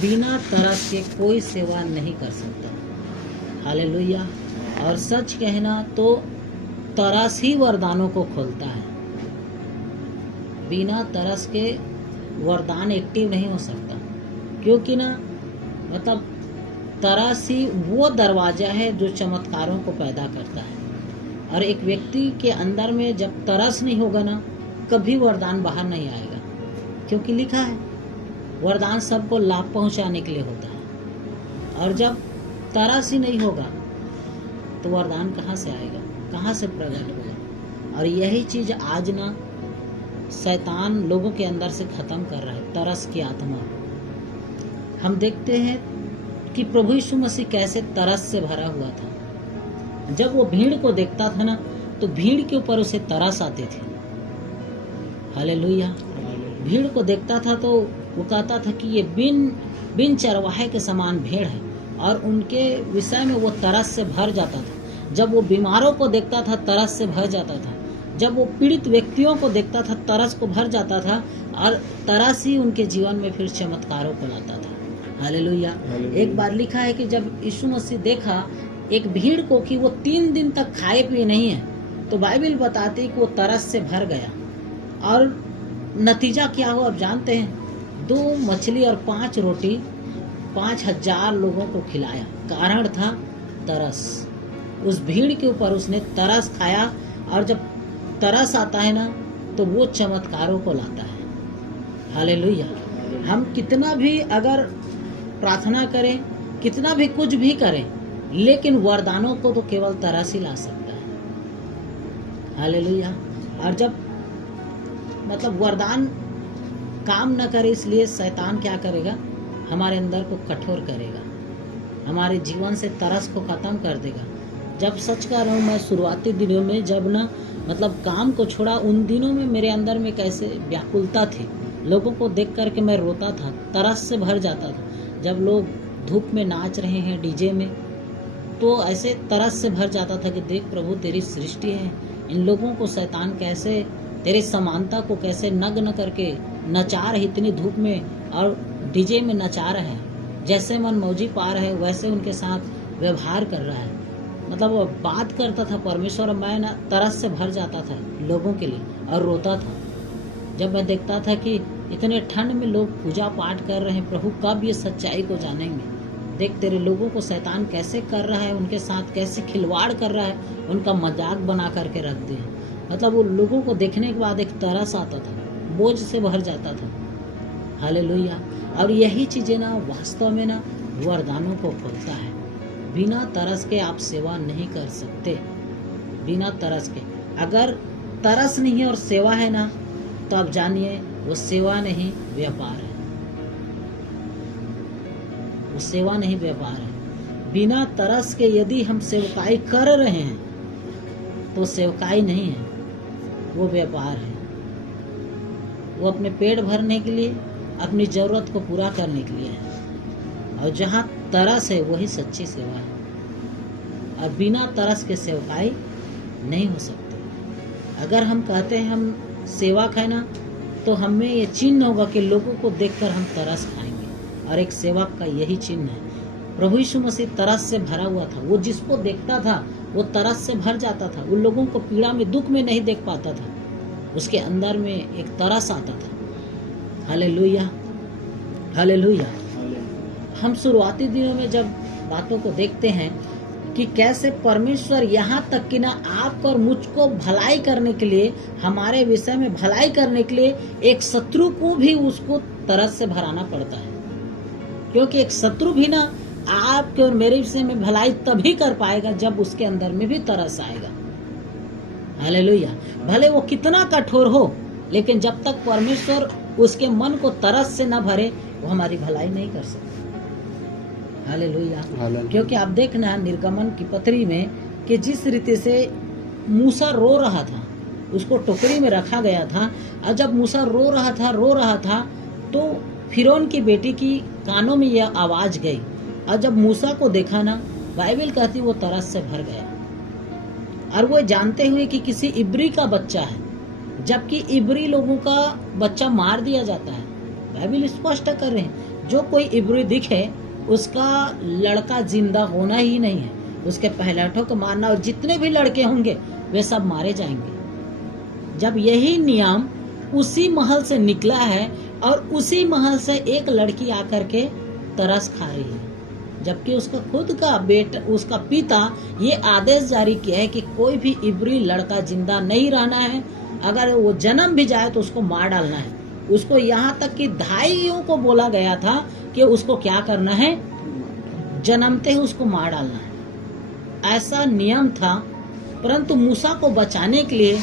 बिना तरस के कोई सेवा नहीं कर सकता। हालेलुया। और सच कहना तो तरस ही वरदानों को खोलता है। बिना तरस के वरदान एक्टिव नहीं हो सकता, क्योंकि ना मतलब तरस ही वो दरवाजा है जो चमत्कारों को पैदा करता है। और एक व्यक्ति के अंदर में जब तरस नहीं होगा ना, कभी वरदान बाहर नहीं आएगा, क्योंकि लिखा है वरदान सबको लाभ पहुंचाने के लिए होता है। और जब तरस ही नहीं होगा तो वरदान कहाँ से आएगा, कहाँ से प्रकट होगा। और यही चीज आज ना शैतान लोगों के अंदर से खत्म कर रहा है, तरस की आत्मा। हम देखते हैं कि प्रभु यीशु मसीह कैसे तरस से भरा हुआ था। जब वो भीड़ को देखता था ना, तो भीड़ के ऊपर उसे तरस आती थी। हालेलुया। भीड़ को देखता था तो वो कहता था कि ये बिन चरवाहे के समान भीड़ है, और उनके विषय में वो तरस से भर जाता था। जब वो बीमारों को देखता था, तरस से भर जाता था। जब वो पीड़ित व्यक्तियों को देखता था, तरस को भर जाता था, और तरस ही उनके जीवन में फिर चमत्कारों को लाता था। हालेलुया। एक बार लिखा है कि जब यीशु मसीह देखा एक भीड़ को कि वो 3 दिन तक खाए पिए नहीं है, तो बाइबल बताती है कि वो तरस से भर गया। और नतीजा क्या हुआ आप जानते हैं? 2 मछली और 5 रोटी 5000 लोगों को खिलाया। कारण था तरस। उस भीड़ के ऊपर उसने तरस खाया, और जब तरस आता है ना, तो वो चमत्कारों को लाता है। हालेलुया। हम कितना भी अगर प्रार्थना करें, कितना भी कुछ भी करें, लेकिन वरदानों को तो केवल तरस ही ला सकता है। हालेलुया। और जब मतलब वरदान काम न करे, इसलिए शैतान क्या करेगा? हमारे अंदर को कठोर करेगा, हमारे जीवन से तरस को खत्म कर देगा। जब सच कह रहा हूँ, मैं शुरुआती दिनों में जब ना मतलब काम को छोड़ा, उन दिनों में मेरे अंदर में कैसे व्याकुलता थी। लोगों को देख करके मैं रोता था, तरस से भर जाता था। जब लोग धूप में नाच रहे हैं डीजे में, तो ऐसे तरस से भर जाता था कि देख प्रभु तेरी सृष्टि है, इन लोगों को शैतान कैसे तेरी समानता को कैसे नग्न करके नचा रहे, इतनी धूप में और डीजे में नचा रहे हैं। जैसे मन मौजी पा रहे हैं वैसे उनके साथ व्यवहार कर रहा है। मतलब वो बात करता था परमेश्वर, मैं ना तरस से भर जाता था लोगों के लिए और रोता था। जब मैं देखता था कि इतने ठंड में लोग पूजा पाठ कर रहे हैं, प्रभु कब ये सच्चाई को जानेंगे। देख तेरे लोगों को शैतान कैसे कर रहा है, उनके साथ कैसे खिलवाड़ कर रहा है, उनका मजाक बना करके रख दिया। मतलब वो लोगों को देखने के बाद एक तरस आता था, बोझ से भर जाता था। हालेलुया। और यही चीजें ना वास्तव में ना वरदानों को खोलता है। बिना तरस के आप सेवा नहीं कर सकते। बिना तरस के, अगर तरस नहीं है और सेवा है ना, तो आप जानिए वो सेवा नहीं व्यापार है। वो सेवा नहीं व्यापार है। बिना तरस के यदि हम सेवकाई कर रहे हैं तो सेवकाई नहीं है, वो व्यापार है। वो अपने पेट भरने के लिए, अपनी जरूरत को पूरा करने के लिए है। और जहाँ तरस है वही सच्ची सेवा है। और बिना तरस के सेवकाई नहीं हो सकती। अगर हम कहते हैं हम सेवक है ना, तो हमें ये चिन्ह होगा कि लोगों को देखकर हम तरस खाएंगे। और एक सेवक का यही चिन्ह है। प्रभु यीशु मसीह तरस से भरा हुआ था। वो जिसको देखता था वो तरस से भर जाता था। उन लोगों को पीड़ा में, दुख में नहीं देख पाता था, उसके अंदर में एक तरस आता था। Hallelujah, hallelujah. हम शुरुआती दिनों में जब बातों को देखते हैं कि कैसे परमेश्वर यहाँ तक कि ना आपको और मुझको भलाई करने के लिए, हमारे विषय में भलाई करने के लिए एक शत्रु को भी उसको तरस से भराना पड़ता है। क्योंकि एक शत्रु भी ना आपके और मेरे विषय में भलाई तभी कर पाएगा जब उसके अंदर में भी तरस आएगा। हालेलुया। भले वो कितना कठोर हो, लेकिन जब तक परमेश्वर उसके मन को तरस से न भरे, वो हमारी भलाई नहीं कर सकता। हालेलुया। क्योंकि आप देखना निर्गमन की पत्री में कि जिस रीति से मूसा रो रहा था, उसको टोकरी में रखा गया था, और जब मूसा रो रहा था तो फिरौन की बेटी की कानों में यह आवाज गई। और जब मूसा को देखा ना, बाइबल कहती वो तरस से भर गया। और वो जानते हुए कि किसी इब्री का बच्चा है, जबकि इब्री लोगों का बच्चा मार दिया जाता है। बाइबल स्पष्ट कर रहे हैं जो कोई इब्री दिखे उसका लड़का जिंदा होना ही नहीं है, उसके पहलौठों को मारना, और जितने भी लड़के होंगे वे सब मारे जाएंगे। जब यही नियम उसी महल से निकला है और उसी महल से एक लड़की आकर के तरस खा रही है, जबकि उसका खुद का बेटा, उसका पिता ये आदेश जारी किया है कि कोई भी इब्री लड़का जिंदा नहीं रहना है, अगर वो जन्म भी जाए तो उसको मार डालना है। उसको यहाँ तक कि धाइयों को बोला गया था कि उसको क्या करना है, जन्मते ही उसको मार डालना है, ऐसा नियम था। परंतु मूसा को बचाने के लिए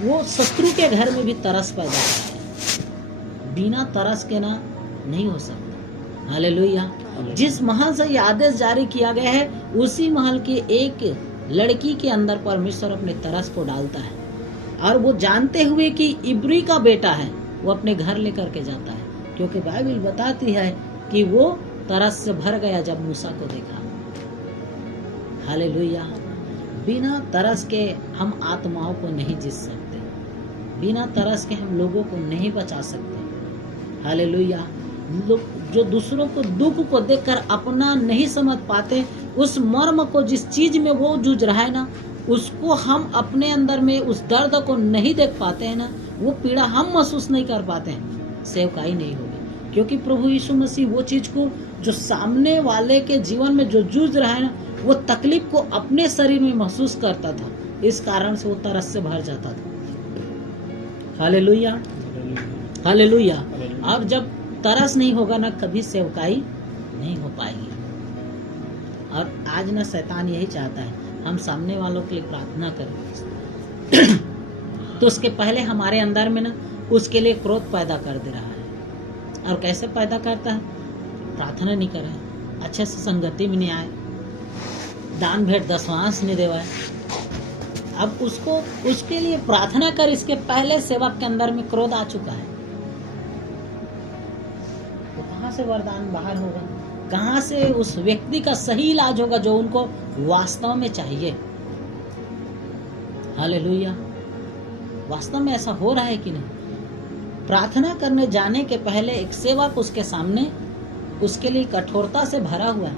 वो शत्रु के घर में भी तरस पैदा किया है, बिना तरस के ना नहीं हो सकता। हालेलुया। जिस महल से ये आदेश जारी किया गया है उसी महल की एक लड़की के अंदर परमेश्वर अपने तरस को डालता है, और वो जानते हुए कि इब्री का बेटा है वो अपने घर लेकर के जाता है, क्योंकि बाइबल बताती है कि वो तरस से भर गया जब मूसा को देखा। हालेलुया। बिना तरस के हम आत्माओं को नहीं जीत सकते, बिना तरस के हम लोगों को नहीं बचा सकते। हालेलुया। जो दूसरों को दुख को देखकर अपना नहीं समझ पाते, उस मर्म को, जिस चीज में वो जूझ रहा है ना, उसको हम अपने अंदर में उस दर्द को नहीं देख पाते हैं ना, वो पीड़ा हम महसूस नहीं कर पाते हैं, सेवकाई नहीं होगी। क्योंकि प्रभु यीशु मसीह वो चीज को जो सामने वाले के जीवन में जो जूझ रहा है ना, वो तकलीफ को अपने शरीर में महसूस करता था, इस कारण से वो तरस से भर जाता था। Hallelujah, hallelujah. अब जब तरस नहीं होगा ना, कभी सेवकाई नहीं हो पाएगी। और आज ना शैतान यही चाहता है हम सामने वालों के लिए प्रार्थना करें तो उसके पहले हमारे अंदर में ना उसके लिए क्रोध पैदा कर दे रहा है। और कैसे पैदा करता है? प्रार्थना नहीं करे, अच्छे से संगति में नहीं आए, दान भेंट दशवांश नहीं देवाए। अब उसको उसके लिए प्रार्थना कर, इसके पहले सेवक के अंदर में क्रोध आ चुका है, तो कहाँ से वरदान बाहर होगा? कहाँ से उस व्यक्ति का सही इलाज होगा जो उनको वास्तव में चाहिए? हालेलुया। वास्तव में ऐसा हो रहा है कि नहीं? प्रार्थना करने जाने के पहले एक सेवक उसके सामने उसके लिए कठोरता से भरा हुआ है,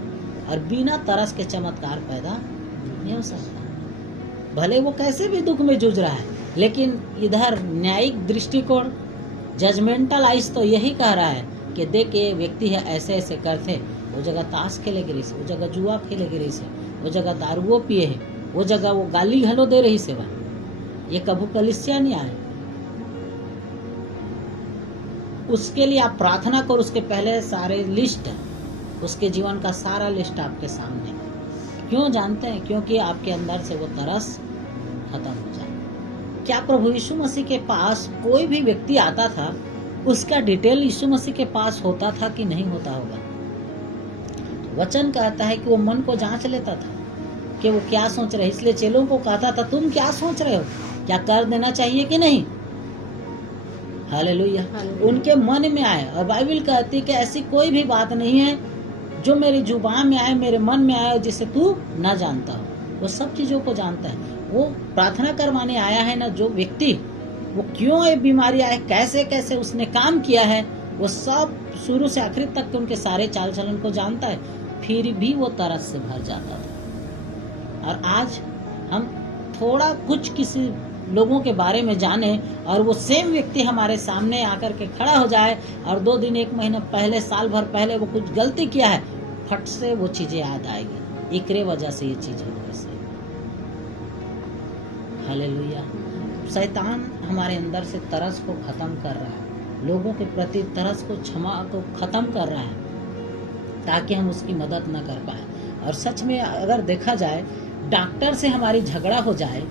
और बिना तरस के चमत्कार पैदा नहीं हो सकता। भले वो कैसे भी दुख में जूझ रहा है, लेकिन इधर न्यायिक दृष्टिकोण, जजमेंटल आइज तो यही कह रहा है कि देख ये व्यक्ति है ऐसे ऐसे करते, वो जगह ताश खेले गिरी से, वो जगह जुआ खेले गिरी से, वो जगह दारुओ पिए है, वो जगह वो गाली घलो दे रही सेवा, ये कभू कलिसिया नहीं आए। उसके लिए आप प्रार्थना करो, उसके पहले सारे लिस्ट, उसके जीवन का सारा लिस्ट आपके सामने। क्यों जानते हैं? क्योंकि आपके अंदर से वो तरस खत्म हो जाए। क्या प्रभु यीशु मसीह के पास कोई भी व्यक्ति आता था, उसका डिटेल यीशु मसीह के पास होता था कि नहीं होता होगा? वचन कहता है कि वो मन को जांच लेता था कि वो क्या सोच रहे। इसलिए चेलों को कहता था तुम क्या सोच रहे हो, क्या कर देना चाहिए कि नहीं? हालेलुया। उनके मन में आए, और बाइबल कहती है कि ऐसी कोई भी बात नहीं है जो मेरी जुबान में आए, मेरे मन में आए, जिसे तू ना जानता हो। वो सब चीजों को जानता है। वो प्रार्थना करवाने आया है ना जो व्यक्ति, वो क्यों ये बीमारी आए, कैसे कैसे उसने काम किया है, वो सब शुरू से आखिर तक के उनके सारे चाल चलन को जानता है, फिर भी वो तरस से भर जाता था। और आज हम थोड़ा कुछ किसी लोगों के बारे में जाने और वो सेम व्यक्ति हमारे सामने आकर के खड़ा हो जाए, और 2 दिन 1 महीना पहले, साल भर पहले वो कुछ गलती किया है, फट से वो चीजें याद आएगी। एकरे वजह से ये चीज हो वैसे। हालेलुया। शैतान हमारे अंदर से तरस को खत्म कर रहा है, लोगों के प्रति तरस को, क्षमा को खत्म कर रहा है, ताकि हम उसकी मदद न कर पाए। और सच में अगर देखा जाए, डॉक्टर से हमारी झगड़ा हो जाए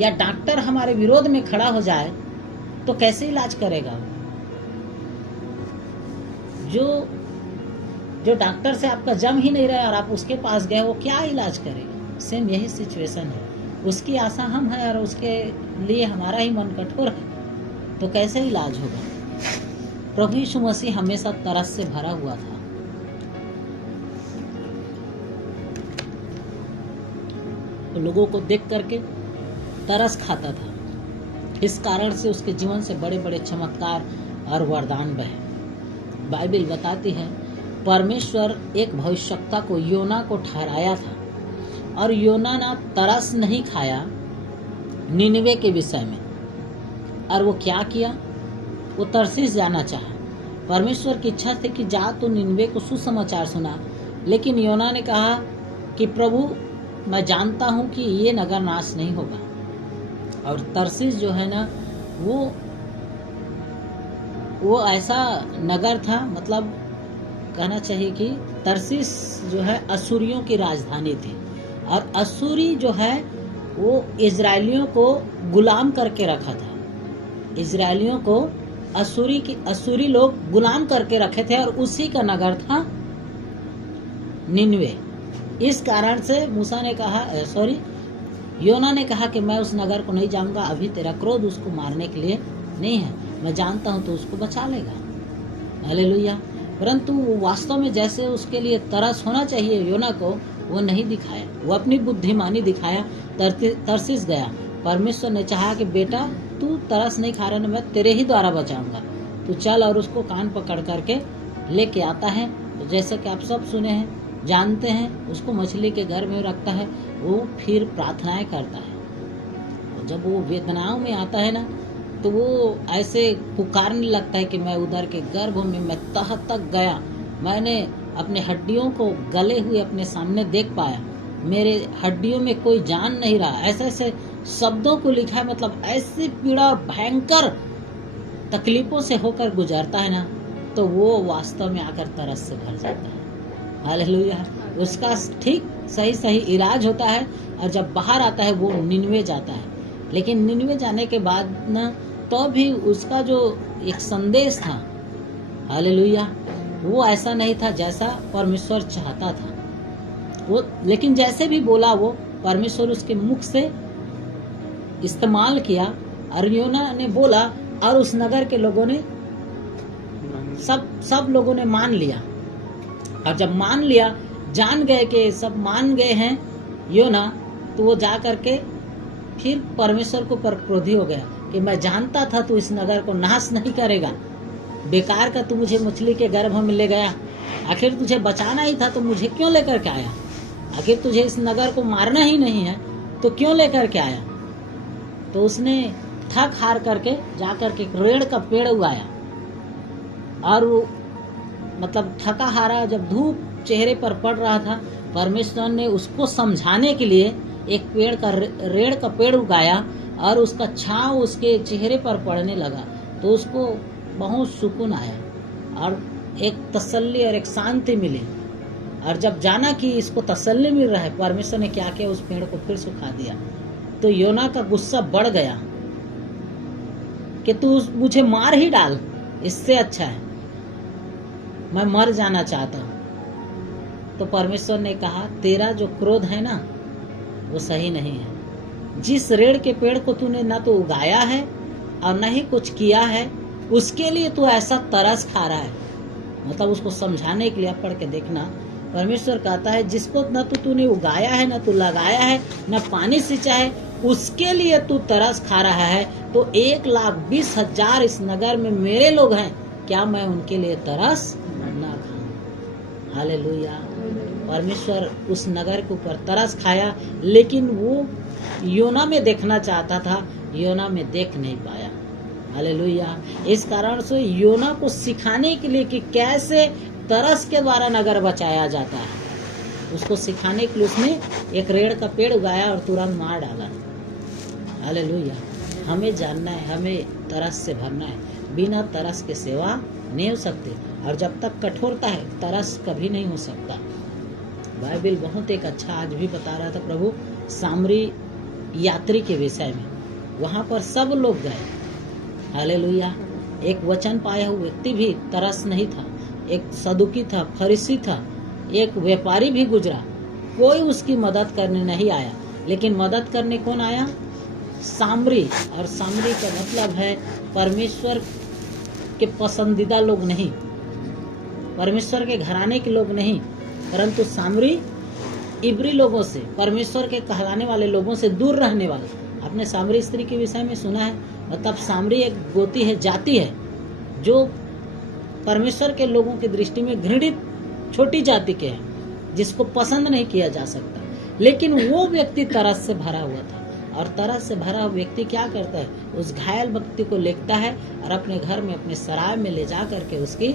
या डॉक्टर हमारे विरोध में खड़ा हो जाए तो कैसे इलाज करेगा? जो डॉक्टर से आपका जम ही नहीं रहा और आप उसके पास गए, वो क्या इलाज करेगा? सेम यही सिचुएशन है। उसकी आशा हम है और उसके लिए हमारा ही मन कठोर है, तो कैसे इलाज होगा? प्रभु यीशु मसीह हमेशा तरस से भरा हुआ था। तो लोगों को देख करके तरस खाता था, इस कारण से उसके जीवन से बड़े बड़े चमत्कार और वरदान बहे। बाइबल बताती है परमेश्वर एक भविष्यवक्ता को योना को ठहराया था और योना ना तरस नहीं खाया निनवे के विषय में। और वो क्या किया, वो तरसीस जाना चाहा। परमेश्वर की इच्छा थी कि जा तो निनवे को सुसमाचार सुना, लेकिन योना ने कहा कि प्रभु मैं जानता हूँ कि ये नगर नाश नहीं होगा। और तरसीस जो है ना वो ऐसा नगर था, मतलब कहना चाहिए कि तरसीस जो है असुरियों की राजधानी थी और असुरी जो है वो इजरायलियों को गुलाम करके रखा था। इजरायलियों को असुरी लोग गुलाम करके रखे थे और उसी का नगर था निनवे। इस कारण से मूसा ने कहा योना ने कहा कि मैं उस नगर को नहीं जाऊंगा, अभी तेरा क्रोध उसको मारने के लिए नहीं है, मैं जानता हूं तो उसको बचा लेगा। हालेलुया। परंतु वास्तव में जैसे उसके लिए तरस होना चाहिए योना को, वो नहीं दिखाया, वो अपनी बुद्धिमानी दिखाया, तरसीस गया। परमेश्वर ने चाहा कि बेटा तू तरस नहीं खा रहा ना, मैं तेरे ही द्वारा बचाऊंगा, तू चल, और उसको कान पकड़ करके लेके आता है। तो जैसे कि आप सब सुने हैं, जानते हैं, उसको मछली के घर में रखता है, वो फिर प्रार्थनाएं करता है। जब वो वेदनाओं में आता है ना, तो वो ऐसे पुकारने लगता है कि मैं उधर के गर्भ में मैं तह तक गया, मैंने अपने हड्डियों को गले हुए अपने सामने देख पाया, मेरे हड्डियों में कोई जान नहीं रहा। ऐसे ऐसे शब्दों को लिखा है, मतलब ऐसी पीड़ा और भयंकर तकलीफों से होकर गुजरता है ना, तो वो वास्तव में आकर तरस से भर जाता है। हालेलुया। उसका ठीक सही इलाज होता है और जब बाहर आता है वो निनवे जाता है। लेकिन निनवे जाने के बाद ना, तो भी उसका जो एक संदेश था, हालेलुया, वो ऐसा नहीं था जैसा परमेश्वर चाहता था। वो लेकिन जैसे भी बोला, वो परमेश्वर उसके मुख से इस्तेमाल किया और योना ने बोला और उस नगर के लोगों ने सब लोगों ने मान लिया। और जब मान लिया, जान गए कि सब मान गए हैं योना, तो वो जा करके फिर परमेश्वर को पर क्रोधी हो गया कि मैं जानता था तू इस नगर को नाश नहीं करेगा, बेकार का तू मुझे मछली के गर्भ में ले गया, आखिर तुझे बचाना ही था तो मुझे क्यों लेकर के आया, आखिर तुझे इस नगर को मारना ही नहीं है तो क्यों लेकर के आया। तो उसने थक हार करके जा करके रेड़ का पेड़ उगाया और वो मतलब थका हारा, जब धूप चेहरे पर पड़ रहा था, परमेश्वर ने उसको समझाने के लिए एक रेड़ का पेड़ उगाया और उसका छांव उसके चेहरे पर पड़ने लगा, तो उसको बहुत सुकून आया और एक तसल्ली और एक शांति मिली। और जब जाना कि इसको तसल्ली मिल रहा है, परमेश्वर ने क्या किया, उस पेड़ को फिर सुखा दिया। तो योना का गुस्सा बढ़ गया कि तू मुझे मार ही डाल, इससे अच्छा है मैं मर जाना चाहता हूं। तो परमेश्वर ने कहा तेरा जो क्रोध है ना, वो सही नहीं है। जिस रेड़ के पेड़ को तूने ना तो उगाया है और न ही कुछ किया है, उसके लिए तू ऐसा तरस खा रहा है। मतलब उसको समझाने के लिए आप पढ़ के देखना, परमेश्वर कहता है जिसको न तो तूने उगाया है, न तू लगाया है, न पानी सिंचा है, उसके लिए तू तरस खा रहा है। तो 1,20,000 इस नगर में मेरे लोग हैं, क्या मैं उनके लिए तरस ना खाऊं। हालेलुया। परमेश्वर उस नगर के ऊपर तरस खाया, लेकिन वो योना में देखना चाहता था, योना में देख नहीं पाया। हालेलुया। इस कारण से योना को सिखाने के लिए कि कैसे तरस के द्वारा नगर बचाया जाता है, उसको सिखाने के लिए उसने एक रेड़ का पेड़ उगाया और तुरंत मार डाला। हालेलुया। हमें जानना है, हमें तरस से भरना है। बिना तरस के सेवा नहीं हो सकती, और जब तक कठोरता है तरस कभी नहीं हो सकता। बाइबल बहुत एक अच्छा आज भी बता रहा था प्रभु सामरी यात्री के विषय में। वहां पर सब लोग गए। हालेलुया। एक वचन पाया हुआ व्यक्ति भी तरस नहीं था, एक सदुकी था, फरीसी था, एक व्यापारी भी गुजरा, कोई उसकी मदद करने नहीं आया। लेकिन मदद करने कौन आया? सामरी। और सामरी का मतलब है परमेश्वर के पसंदीदा लोग नहीं, परमेश्वर के घराने के लोग नहीं, परंतु सामरी इब्री लोगों से, परमेश्वर के कहलाने वाले लोगों से दूर रहने वाले। आपने सामरी स्त्री के विषय में सुना है। मतलब सामरी एक गोती है, जाति है, जो परमेश्वर के लोगों की दृष्टि में घृणित छोटी जाति के हैं, जिसको पसंद नहीं किया जा सकता। लेकिन वो व्यक्ति तरस से भरा हुआ था, और तरस से भरा हुआ व्यक्ति क्या करता है, उस घायल व्यक्ति को लेता है और अपने घर में, अपने सराय में ले जा करके उसकी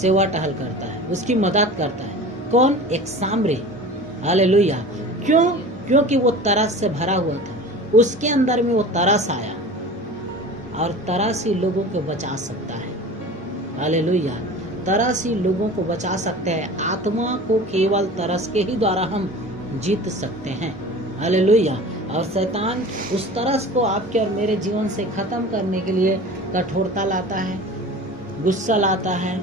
सेवा टहल करता है, उसकी मदद करता है। कौन? एक सामरी। हालेलुया। क्यों? क्योंकि वो तरस से भरा हुआ था, उसके अंदर में वो तरस आया, और तरस ही लोगों को बचा सकता है। हालेलुया। तरस ही लोगों को बचा सकते हैं। आत्मा को केवल तरस के ही द्वारा हम जीत सकते हैं। हालेलुया। और शैतान उस तरस को आपके और मेरे जीवन से खत्म करने के लिए कठोरता लाता है, गुस्सा लाता है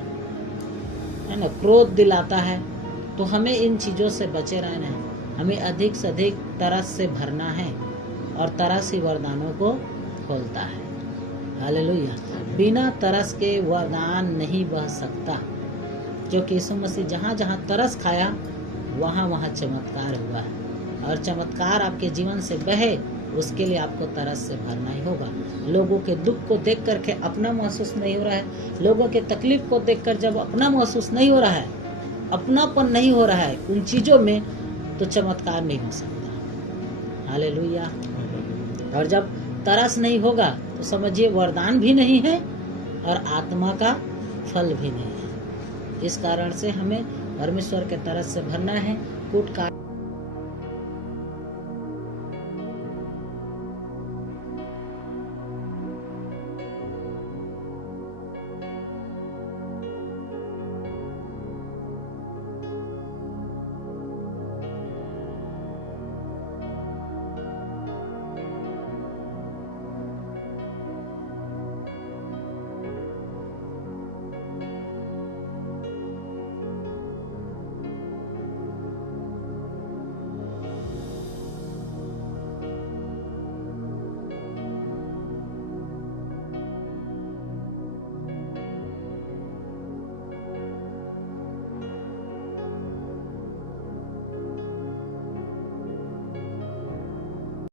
ना, क्रोध दिलाता है। तो हमें इन चीजों से बचे रहना है। हमें अधिक से अधिक तरस से भरना है, और तरस ही वरदानों को खोलता है। हालेलुया। बिना तरस के वरदान नहीं बह सकता, क्योंकि यीशु मसीह जहाँ जहाँ तरस खाया वहाँ वहाँ चमत्कार हुआ है। और चमत्कार आपके जीवन से बहे, उसके लिए आपको तरस से भरना ही होगा। लोगों के दुख को देख करके अपना महसूस नहीं हो रहा है, लोगों के तकलीफ को देखकर जब अपना महसूस नहीं हो रहा है, अपनापन नहीं हो रहा है उन चीजों में, तो चमत्कार नहीं हो सकता। हालेलुया। और जब तरस नहीं होगा तो समझिए वरदान भी नहीं है और आत्मा का फल भी नहीं है। इस कारण से हमें परमेश्वर के तरस से भरना है। कूट काट